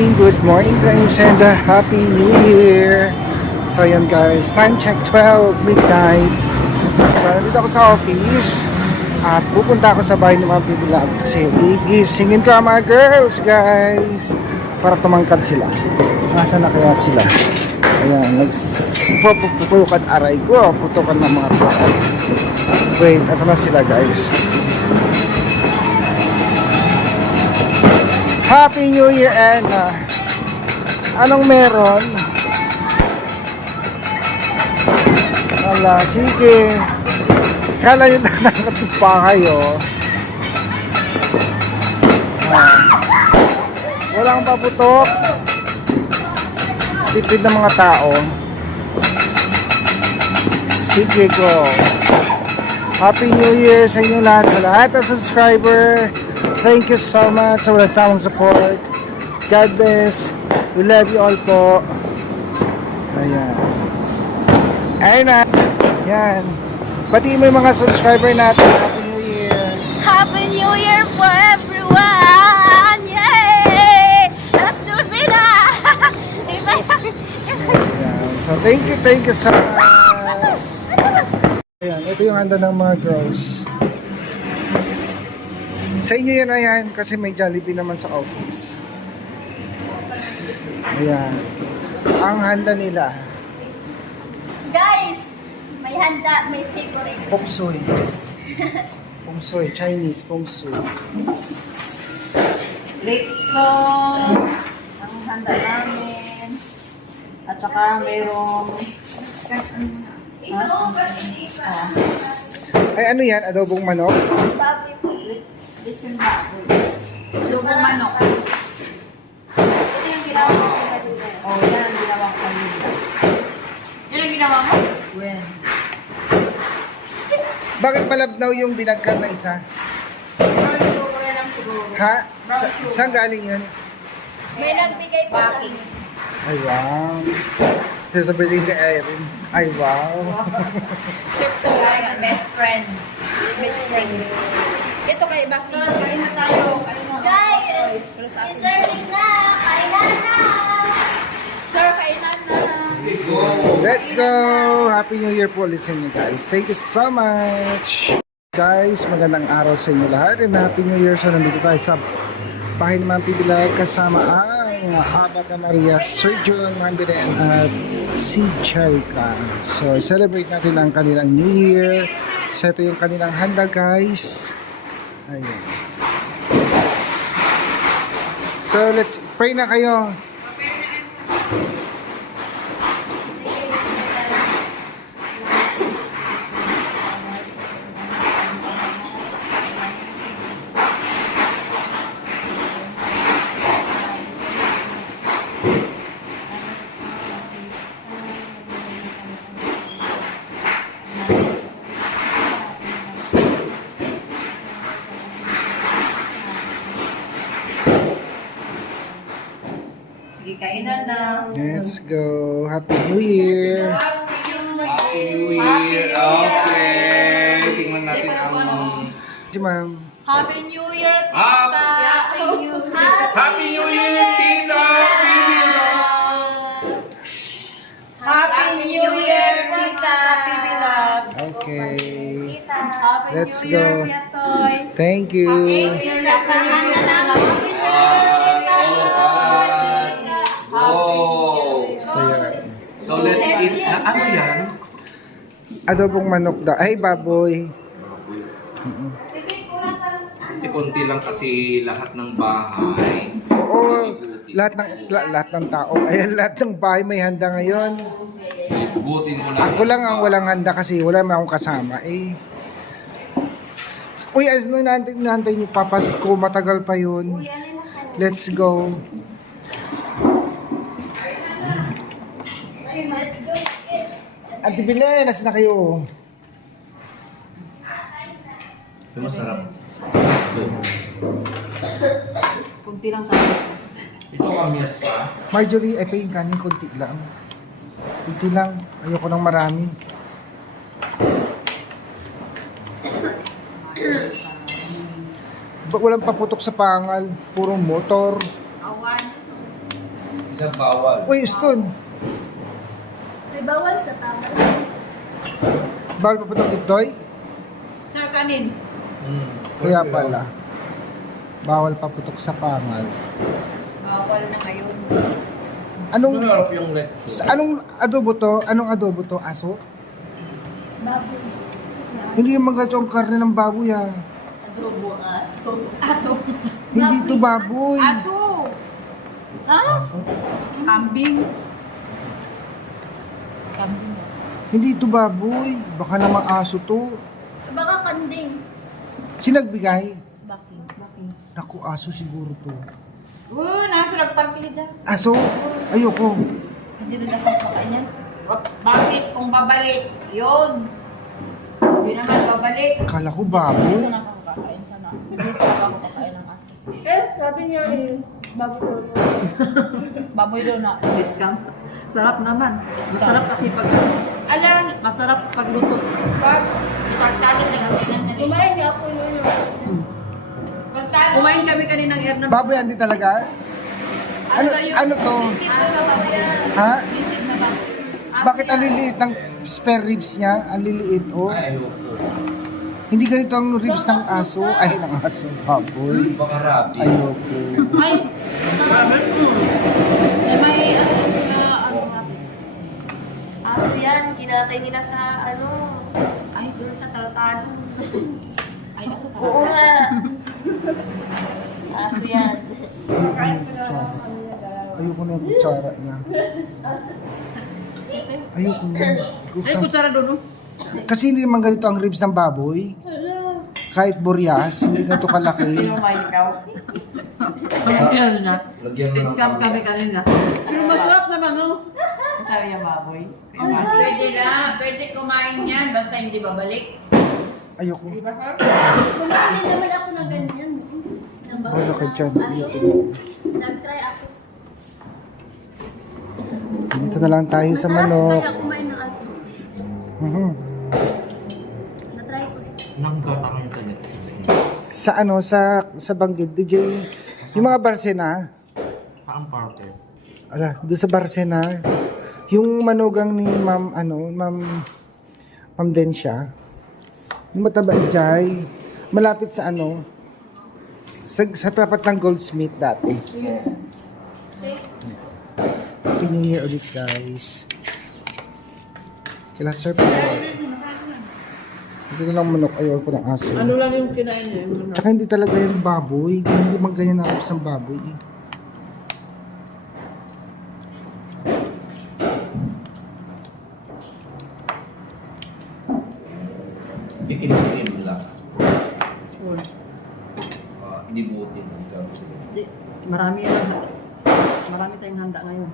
Good morning guys and Happy New Year! So yan guys, time check 12 midnight. So nandito ako sa office at pupunta ako sa bahay ng mga bibilab kasi gigisingin ko ang mga girls guys para tumangkad sila. Nasaan na kaya sila? Ayan, nagpuputukan aray ko, putukan ng mga tao. Wait, eto na sila guys. Happy New Year and anong meron? Wala, sige. Kala nyo na nakatupa kayo. Walang paputok. Tipid ng mga tao. Sige ko. Happy New Year sa inyo lahat. Sa lahat ng subscriber. Thank you so much sa walang samang support. God bless. We love you all po. Ayan. Ayun na. Yan. Pati mo yung mga subscriber natin. Happy New Year. Happy New Year po everyone! Yay! Alas 12 na! Diba? Ayan. So thank you so much. Ayan, ito yung handa ng mga girls. Sa inyo yan, ayan, kasi may Jollibee naman sa office. Ayan. Ang handa nila. Guys, may handa, may favorite. Pongsoy. Pongsoy, Chinese pongsoy. Litson, ang handa namin. At saka mayroong Ay, ano yan? Adobong manok? Sabi po. litson baboy. Lubong manok. Ito yung ginawa ko sa kanila. Oh, yan ang ginawa ko kanila. Yan ang ginawa mo? When? Bakit malabnaw yung binagkan na isa? Siguro lang siguro. Ha? Saan galing yun? May nagbigay po sa akin. Ay, wow. Sasabihin kay Erin. Ay, wow. Ito ang best friend. Best friend. Ito kay Baki. Kain na tayo. Kain na. Guys, deserving na! Kailan na! Sir, kainan na. Let's go! Happy New Year po ulit sa inyo guys. Thank you so much! Guys, magandang araw sa inyo lahat and Happy New Year. So nandito tayo sa bahay ng mga Pibilay kasama ang Abata Maria, Sir John Mambiren at si Jerica. So celebrate natin ang kanilang New Year. So ito yung kanilang handa guys. Ayan. So let's pray na kayo. Sige, kainan na. Let's go. Happy New Year. Happy New Year! Okay! Tingnan natin ang... Si ma'am. Happy New Year, Happy Happy New Year, Tita! Happy New Year, Tita Pibilab. Okay. Happy Let's New Year, go. Piatoy. Thank you. Sa kahana namin. Wow! So, yan. So let's eat. Ano yan? Adobong manok daw. Ay, baboy. Konti-konti lang kasi lahat ng bahay. Oo. Lahat ng tao. Ayan, lahat ng bahay may handa ngayon. Butin mo lang. Ako lang ang walang handa kasi wala naman akong kasama. Eh. Uy, ano nantay niyo papasko? Matagal pa yun. Let's go. Ate Belen, nasa na kayo? Masarap. Kunti lang tayo. Ito kamyas pa. Marjorie, ay pa yung kanin, konti lang. Konti lang. Ayoko ng marami. Walang paputok sa pangal. Puro motor. Awan. Hindi na bawal. Uy, Uston. May bawal sa tama. Bawal pa putok ito'y? Sir, kanin. Kaya pala. Bawal pa putok sa pangal. Bawal na ngayon. Anong, Manarap yung let's anong adobo to? Anong adobo to? Aso? Baboy. Hindi yung mga ang karne ng baboy ha. Adobo aso. Aso. Hindi to baboy. Aso. Ha? Kambing. Kambing. Hindi to baboy. Baka namang aso to. Baka kanding. Sinagbigay? Baking. Naku, aso siguro to. Nasa nagpartida. Aso? Ayoko. Hindi na dapat makain yan. Bakit? Kung babalik, yun. Hindi naman babalik. Kala ko baboy. Sana ako kakain sana. Hindi pa ako kakain ng aso. Sabi niya baboy. Baboy daw na. Discount. Sarap naman. Masarap kasi pag masarap pag luto. Kartado na gagawin na rin. Kumain niya ako yun. Kartado. Kumain kami kanina ng Erna. Baboy hindi talaga? Ano to? Tito na baboy yan. Ha? Bisig na baboy. Bakit ang liliit ng spare ribs niya? Ang liliit, oh. Ay, ayoko. Hindi ganito ang ribs ng aso. Ay, ng aso. Baboy. Baka rabi. Ayoko. May ano sila, ano natin. Aso yan. Kinatay nila sa ay doon sa Talatado. Ay, aso ka. Oo nga. Aso yan. Ayoko na yung kutsara niya. Ayoko na. Ay, kutsara doon. Kasi hindi naman ganito ang ribs ng baboy. Kahit boreas, hindi ganito kalaki. Sino may ikaw? Yan na. Lagyan mo ng Discount kami kanina. Ano masarap naman, oh. Ang sabi niya baboy. Pwede na. Pwede kumain yan. Basta hindi babalik. Ayoko. Kumain din naman ako ng ganyan. Ng baboy Wala ka na dyan. aso. Ayoko. Nag-try ako. Dito na lang tayo sa Masarap manok. kaya kumain ng aso. Mhm. Na-try ko. Nanggata ko yung tagat. Sa sa Banggid, DJ, yung mga Barsena, Saan parte? ala, doon sa Barsena, yung manugang ni Ma'am Densya, yung mataba Jai, malapit sa sa tapat ng Goldsmith dati. Happy New Year ulit, guys. Kailan sir pa. Hindi na lang manok, ayaw ko ng aso. Ano lang yung kinain niya? Yung Tsaka hindi talaga yan baboy. Hindi man ganyan ang isang baboy. Ikin-ikin lang. Uy. Hindi buutin. Marami yan. Marami tayong handa ngayon.